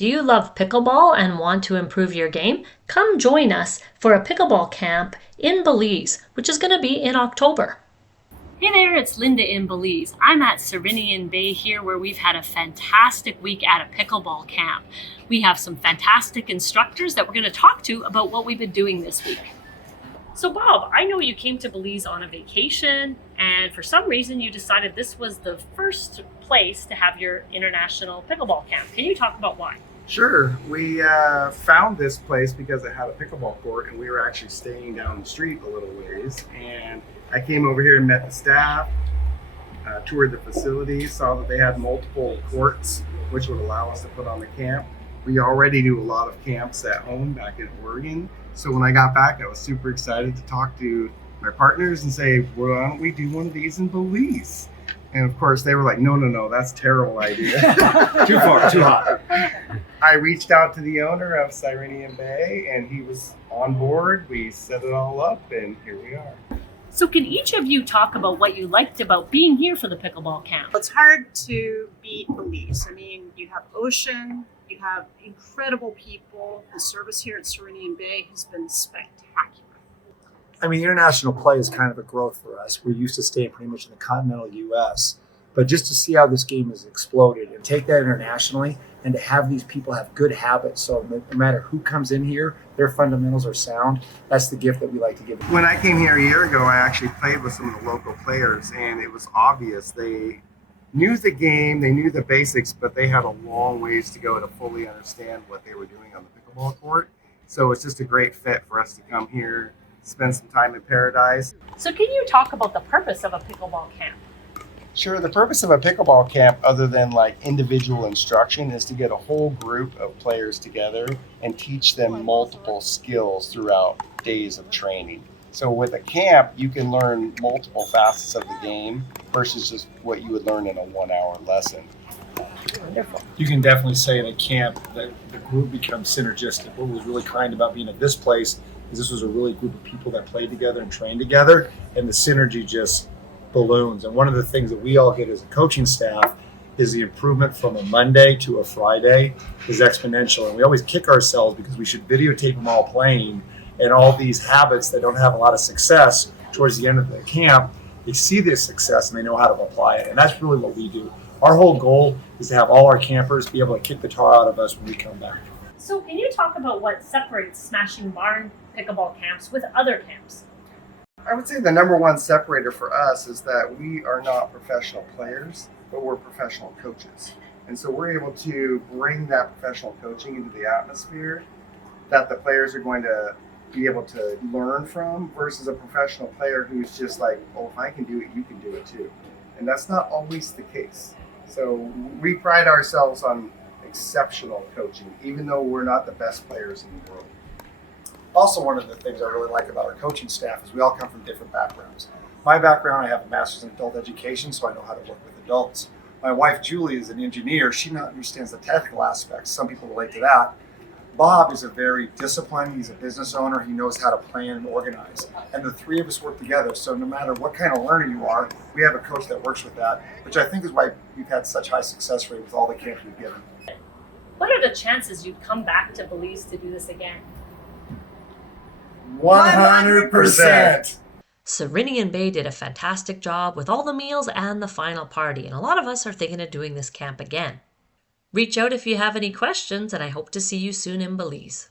Do you love pickleball and want to improve your game? Come join us for a pickleball camp in Belize, which is going to be in October. Hey there, it's Linda in Belize. I'm at Serenian Bay here where we've had a fantastic week at a pickleball camp. We have some fantastic instructors that we're going to talk to about what we've been doing this week. So Bob, I know you came to Belize on a vacation and for some reason you decided this was the first place to have your international pickleball camp. Can you talk about why? Sure. We found this place because it had a pickleball court and we were actually staying down the street a little ways. And I came over here and met the staff, toured the facility, saw that they had multiple courts, which would allow us to put on the camp. We already do a lot of camps at home back in Oregon. So when I got back, I was super excited to talk to my partners and say, well, why don't we do one of these in Belize? And of course, they were like, no, that's a terrible idea. Too far, too hot. I reached out to the owner of Serenian Bay, and he was on board. We set it all up, and here we are. So can each of you talk about what you liked about being here for the pickleball camp? It's hard to beat Belize. I mean, you have ocean, you have incredible people. The service here at Serenian Bay has been spectacular. I mean, international play is kind of a growth for us. We're used to staying pretty much in the continental U.S., but just to see how this game has exploded and take that internationally and to have these people have good habits, so no matter who comes in here, their fundamentals are sound. That's the gift that we like to give. When I came here a year ago, I actually played with some of the local players, and it was obvious they knew the game, they knew the basics, but they had a long ways to go to fully understand what they were doing on the pickleball court. So it's just a great fit for us to come here, spend some time in paradise. So can you talk about the purpose of a pickleball camp? Sure. The purpose of a pickleball camp, other than like individual instruction, is to get a whole group of players together and teach them multiple skills throughout days of training. So with a camp, you can learn multiple facets of the game versus just what you would learn in a 1-hour lesson. Wonderful. You can definitely say in a camp that the group becomes synergistic. What was really kind about being at this place is this was a really group of people that played together and trained together, and the synergy just balloons. And one of the things that we all get as a coaching staff is the improvement from a Monday to a Friday is exponential. And we always kick ourselves because we should videotape them all playing, and all these habits that don't have a lot of success towards the end of the camp, they see this success and they know how to apply it. And that's really what we do. Our whole goal is to have all our campers be able to kick the tar out of us when we come back. So can you talk about what separates Smashing Barn pickleball camps with other camps? I would say the number one separator for us is that we are not professional players, but we're professional coaches. And so we're able to bring that professional coaching into the atmosphere that the players are going to be able to learn from versus a professional player who's just like, oh, if I can do it, you can do it too. And that's not always the case. So we pride ourselves on exceptional coaching, even though we're not the best players in the world. Also, one of the things I really like about our coaching staff is we all come from different backgrounds. My background, I have a master's in adult education, so I know how to work with adults. My wife, Julie, is an engineer. She understands the technical aspects. Some people relate to that. Bob is a very disciplined, he's a business owner. He knows how to plan and organize. And the three of us work together. So no matter what kind of learner you are, we have a coach that works with that, which I think is why we've had such high success rate with all the camps we've given. What are the chances you'd come back to Belize to do this again? 100%. Serenian Bay did a fantastic job with all the meals and the final party, and a lot of us are thinking of doing this camp again. Reach out if you have any questions, and I hope to see you soon in Belize.